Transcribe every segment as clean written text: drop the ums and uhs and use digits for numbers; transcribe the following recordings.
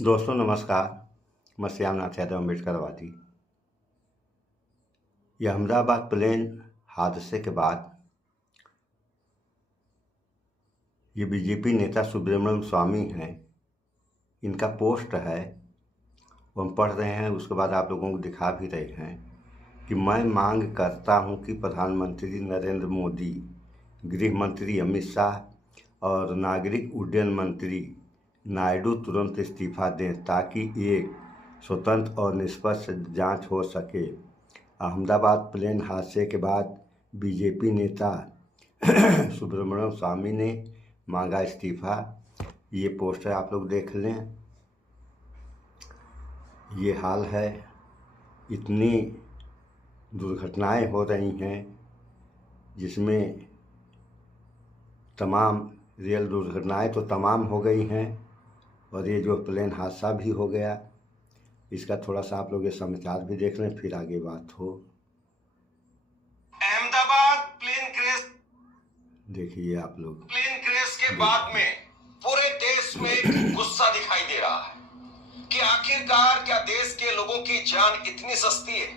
दोस्तों नमस्कार। मैं श्यामनाथ यादव अम्बेडकरवादी। यह अहमदाबाद प्लेन हादसे के बाद ये बीजेपी नेता सुब्रमण्यम स्वामी हैं, इनका पोस्ट है, वो हम पढ़ रहे हैं। उसके बाद आप लोगों को दिखा भी रहे हैं कि मैं मांग करता हूं कि प्रधानमंत्री नरेंद्र मोदी, गृह मंत्री अमित शाह और नागरिक उड्डयन मंत्री नायडू तुरंत इस्तीफा दें ताकि एक स्वतंत्र और निष्पक्ष जांच हो सके। अहमदाबाद प्लेन हादसे के बाद बीजेपी नेता सुब्रमण्यम स्वामी ने मांगा इस्तीफा। ये पोस्टर आप लोग देख लें। ये हाल है, इतनी दुर्घटनाएं हो रही हैं जिसमें तमाम रियल दुर्घटनाएं तो तमाम हो गई हैं और ये जो प्लेन हादसा भी हो गया, इसका थोड़ा सा आप लोग ये समाचार भी देख लें, फिर आगे बात हो। अहमदाबाद प्लेन क्रैश देखिए आप लोग। प्लेन क्रैश के बाद में पूरे देश में गुस्सा दिखाई दे रहा है कि आखिरकार क्या देश के लोगों की जान इतनी सस्ती है?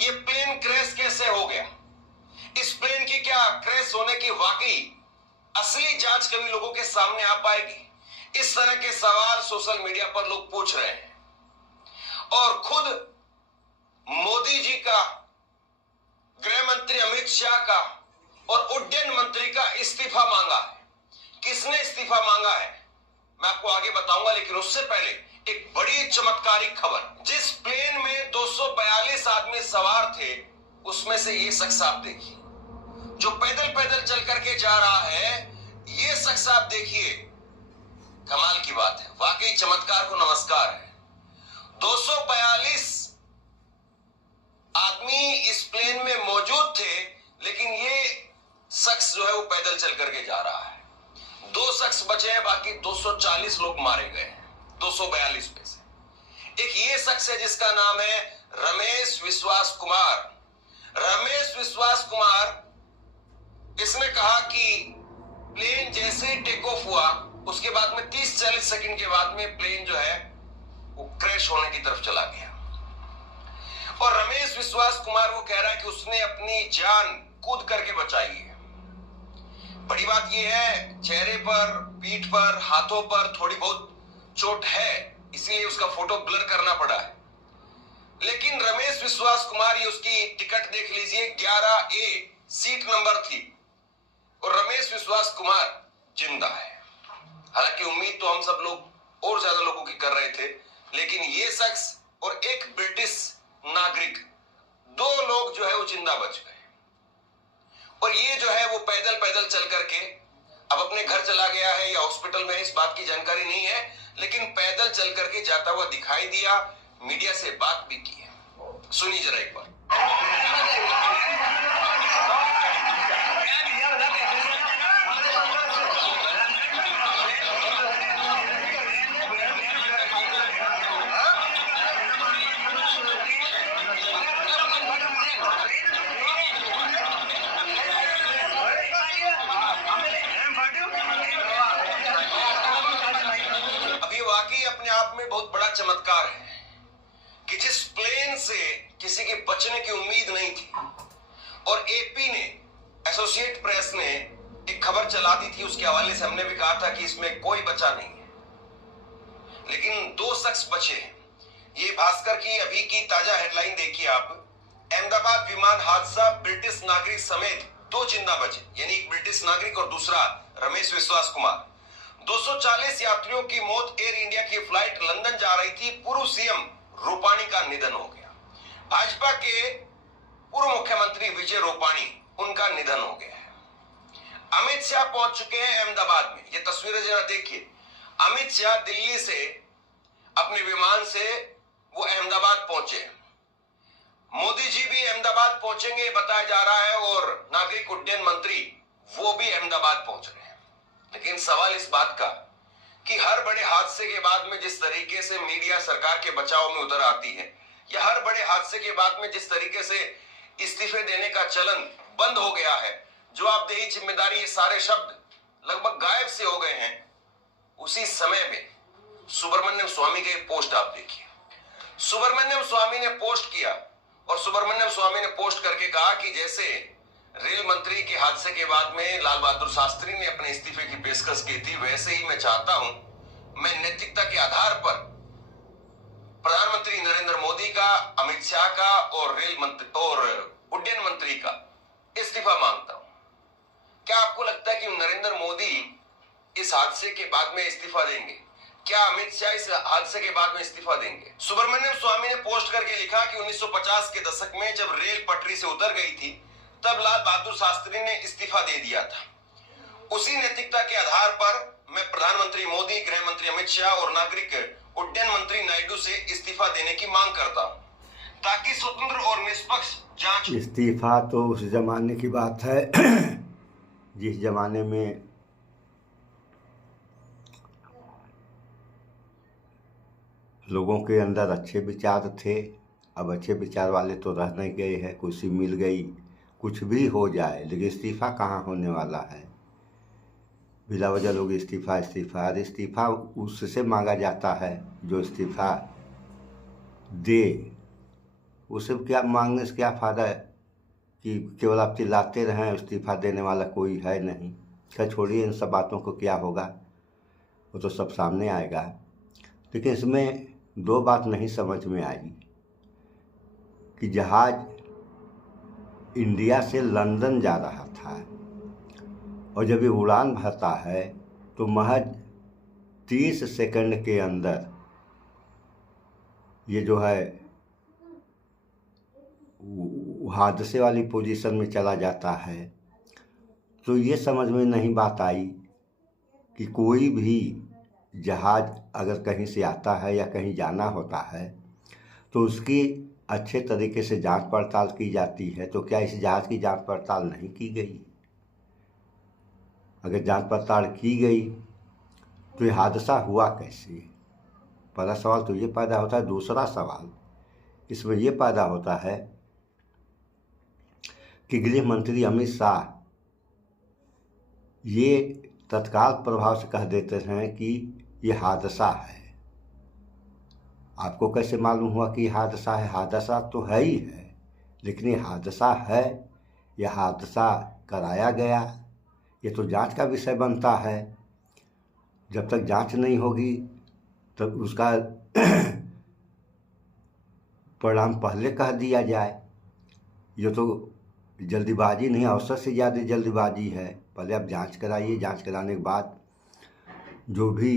ये प्लेन क्रैश कैसे हो गया? इस प्लेन की क्या क्रैश होने की वाकई असली जांच कभी लोगों के सामने आ पाएगी? इस तरह के सवाल सोशल मीडिया पर लोग पूछ रहे हैं और खुद मोदी जी का, गृह मंत्री अमित शाह का और उड्डयन मंत्री का इस्तीफा मांगा है। किसने इस्तीफा मांगा है मैं आपको आगे बताऊंगा, लेकिन उससे पहले एक बड़ी चमत्कारिक खबर। जिस प्लेन में 242 आदमी सवार थे, उसमें से ये शख्स आप देखिए, जो पैदल पैदल चल करके जा रहा है। ये शख्स आप देखिए, कमाल की बात है, वाकई चमत्कार को नमस्कार है। 242 आदमी इस प्लेन में मौजूद थे, लेकिन ये शख्स जो है वो पैदल चल करके जा रहा है। 2 शख्स बचे हैं, बाकी 240 लोग मारे गए हैं 242 में से। एक ये शख्स है जिसका नाम है रमेश विश्वास कुमार। रमेश विश्वास कुमार, इसने कहा कि प्लेन जैसे ही टेक ऑफ हुआ, उसके बाद में 30-40 सेकंड के बाद में प्लेन जो है वो क्रैश होने की तरफ चला गया। और रमेश विश्वास कुमार वो कह रहा है कि उसने अपनी जान कूद करके बचाई है। बड़ी बात यह है, चेहरे पर, पीठ पर, हाथों पर थोड़ी बहुत चोट है, इसीलिए उसका फोटो ब्लर करना पड़ा है। लेकिन रमेश विश्वास कुमार, ये उसकी टिकट देख लीजिए, 11A सीट नंबर थी और रमेश विश्वास कुमार जिंदा है। हालांकि उम्मीद तो हम सब लोग और ज्यादा लोगों की कर रहे थे, लेकिन ये शख्स और एक ब्रिटिश नागरिक, 2 लोग जो है वो जिंदा बच गए। और ये जो है वो पैदल पैदल चल करके अब अपने घर चला गया है या हॉस्पिटल में, इस बात की जानकारी नहीं है, लेकिन पैदल चल करके जाता हुआ दिखाई दिया। मीडिया से बात भी की है, सुनिए जरा एक बार। अपने आप में बहुत बड़ा चमत्कार है कि जिस प्लेन से किसी के बचने की उम्मीद नहीं थी, और एपी ने, एसोसिएट प्रेस ने एक खबर चला दी थी, उसके हवाले से हमने भी कहा था कि इसमें कोई बचा नहीं है, लेकिन 2 शख्स बचे हैं। ये भास्कर की अभी की ताजा हेडलाइन देखिए आप, अहमदाबाद विमान हादसा, ब्रिटिश नागरिक समेत 2 जिंदा बचे, यानी एक ब्रिटिश नागरिक और दूसरा रमेश विश्वास कुमार। 240 यात्रियों की मौत। एयर इंडिया की फ्लाइट लंदन जा रही थी। पूर्व सीएम रूपाणी का निधन हो गया। भाजपा के पूर्व मुख्यमंत्री विजय रूपाणी, उनका निधन हो गया है। अमित शाह पहुंच चुके हैं अहमदाबाद में। ये तस्वीरें जरा देखिए, अमित शाह दिल्ली से अपने विमान से वो अहमदाबाद पहुंचे। मोदी जी भी अहमदाबाद पहुंचेंगे बताया जा रहा है, और नागरिक उड्डयन मंत्री वो भी अहमदाबाद पहुंच रहे हैं। लेकिन सवाल इस बात का कि हर बड़े हादसे के बाद में जिस तरीके से मीडिया सरकार के बचाव में उतर आती है, या हर बड़े हादसे के बाद में जिस तरीके से इस्तीफे देने का चलन बंद हो गया है, जवाबदेही, जिम्मेदारी, ये सारे शब्द लगभग गायब से हो गए हैं, उसी समय में सुब्रमण्यम स्वामी का एक पोस्ट आप देखिए। सुब्रमण्यम स्वामी ने पोस्ट किया और सुब्रमण्यम स्वामी ने पोस्ट करके कहा कि जैसे रेल मंत्री के हादसे के बाद में लाल बहादुर शास्त्री ने अपने इस्तीफे की पेशकश की थी, वैसे ही मैं चाहता हूं, मैं नैतिकता के आधार पर प्रधानमंत्री नरेंद्र मोदी का, अमित शाह का और रेल मंत्री और उड्डयन मंत्री का इस्तीफा मांगता हूं। क्या आपको लगता है कि नरेंद्र मोदी इस हादसे के बाद में इस्तीफा देंगे? क्या अमित शाह इस हादसे के बाद में इस्तीफा देंगे? सुब्रमण्यम स्वामी ने पोस्ट करके लिखा कि 1950 के दशक में जब रेल पटरी से उतर गई थी, तब लाल बहादुर शास्त्री ने इस्तीफा दे दिया था। उसी नैतिकता के आधार पर मैं प्रधानमंत्री मोदी, गृह मंत्री अमित शाह और नागरिक उड्डयन मंत्री नायडू से इस्तीफा देने की मांग करता हूं, ताकि स्वतंत्र और निष्पक्ष जांच। इस्तीफा तो उस जमाने की बात है जिस जमाने में लोगों के अंदर अच्छे विचार थे। अब अच्छे विचार वाले तो रह नहीं गए हैं, कुर्सी मिल गई, कुछ भी हो जाए, लेकिन इस्तीफा कहाँ होने वाला है। बिला वजह लोग इस्तीफा उससे मांगा जाता है जो इस्तीफा दे। उससे क्या मांगने से क्या फ़ायदा है कि केवल आप चिल्लाते रहें, इस्तीफा देने वाला कोई है नहीं। क्या छोड़िए इन सब बातों को, क्या होगा वो तो सब सामने आएगा। लेकिन इसमें दो बात नहीं समझ में आई कि जहाज़ इंडिया से लंदन जा रहा था और जब ये उड़ान भरता है तो महज 30 सेकंड के अंदर ये जो है हादसे वाली पोजीशन में चला जाता है। तो ये समझ में नहीं बात आई कि कोई भी जहाज़ अगर कहीं से आता है या कहीं जाना होता है तो उसकी अच्छे तरीके से जांच पड़ताल की जाती है। तो क्या इस जहाज़ की जांच पड़ताल नहीं की गई? अगर जांच पड़ताल की गई तो ये हादसा हुआ कैसे? पहला सवाल तो ये पैदा होता है। दूसरा सवाल इसमें ये पैदा होता है कि गृह मंत्री अमित शाह ये तत्काल प्रभाव से कह देते हैं कि ये हादसा है। आपको कैसे मालूम हुआ कि हादसा है? हादसा तो है ही है, लेकिन ये हादसा है या हादसा कराया गया, ये तो जांच का विषय बनता है। जब तक जांच नहीं होगी तब उसका परिणाम पहले कह दिया जाए, ये तो जल्दीबाजी नहीं, अवसर से ज़्यादा जल्दीबाजी है। पहले आप जांच कराइए, जांच कराने के बाद जो भी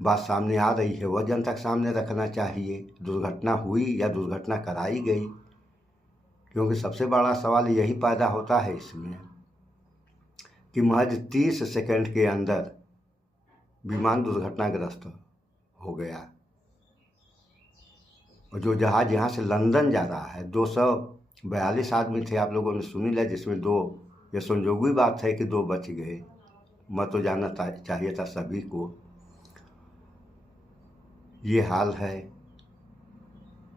बात सामने आ रही है वह जनता के सामने रखना चाहिए। दुर्घटना हुई या दुर्घटना कराई गई, क्योंकि सबसे बड़ा सवाल यही पैदा होता है इसमें कि महज 30 सेकंड के अंदर विमान दुर्घटनाग्रस्त हो गया। और जो जहाज़ यहाँ से लंदन जा रहा है, 242 आदमी थे, आप लोगों ने सुनी लिया, जिसमें 2, ये संजोगी बात है कि 2 बच गए। मत तो जानना चाहिए था सभी को। ये हाल है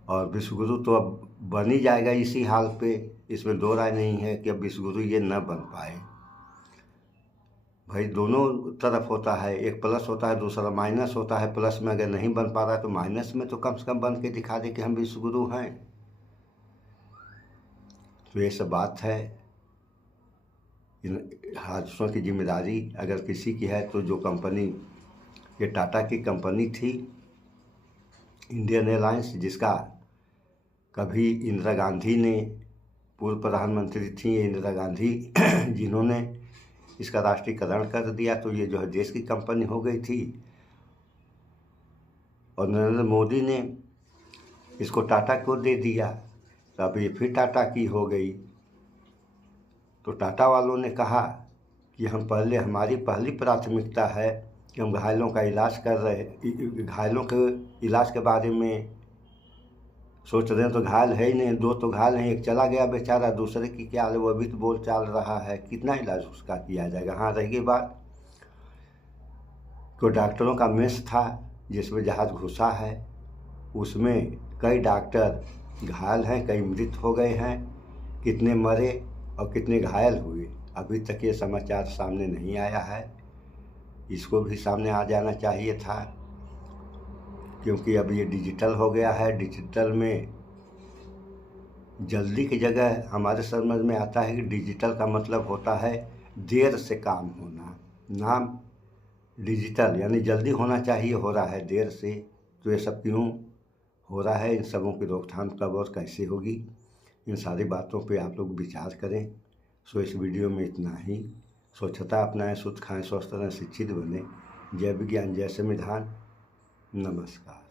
और विश्वगुरु तो अब बन ही जाएगा इसी हाल पे। इसमें दो राय नहीं है कि अब विश्वगुरु ये न बन पाए। भाई दोनों तरफ होता है, एक प्लस होता है, दूसरा माइनस होता है। प्लस में अगर नहीं बन पा रहा है तो माइनस में तो कम से कम बन के दिखा दे कि हम विश्वगुरु हैं। तो ये सब बात है। इन हादसों की जिम्मेदारी अगर किसी की है तो जो कंपनी, ये टाटा की कंपनी थी इंडियन एयरलाइंस, जिसका कभी इंदिरा गांधी ने, पूर्व प्रधानमंत्री थी इंदिरा गांधी, जिन्होंने इसका राष्ट्रीयकरण कर दिया। तो ये जो है देश की कंपनी हो गई थी और नरेंद्र मोदी ने इसको टाटा को दे दिया, तो अब ये फिर टाटा की हो गई। तो टाटा वालों ने कहा कि हम पहले, हमारी पहली प्राथमिकता है कि हम घायलों का इलाज कर रहे, घायलों के इलाज के बारे में सोच रहे हैं। तो घायल है ही नहीं, 2 तो घायल हैं, एक चला गया बेचारा, दूसरे की क्या है वो अभी तो बोल चाल रहा है, कितना इलाज उसका किया जाएगा। हाँ, रही बात तो डॉक्टरों का मेस था जिसमें जहाज़ घुसा है, उसमें कई डॉक्टर घायल हैं, कई मृत हो गए हैं। कितने मरे और कितने घायल हुए अभी तक ये समाचार सामने नहीं आया है। इसको भी सामने आ जाना चाहिए था। क्योंकि अब ये डिजिटल हो गया है। डिजिटल में जल्दी की जगह हमारे समझ में आता है कि डिजिटल का मतलब होता है देर से काम होना। नाम डिजिटल यानी जल्दी होना चाहिए, हो रहा है देर से। तो ये सब क्यों हो रहा है, इन सबों की रोकथाम कब और कैसे होगी, इन सारी बातों पे आप लोग विचार करें। सो इस वीडियो में इतना ही। स्वच्छता अपनाएं, शुद्ध खाएं, स्वस्थ रहें, शिक्षित बने। जय विज्ञान, जय संविधान। नमस्कार।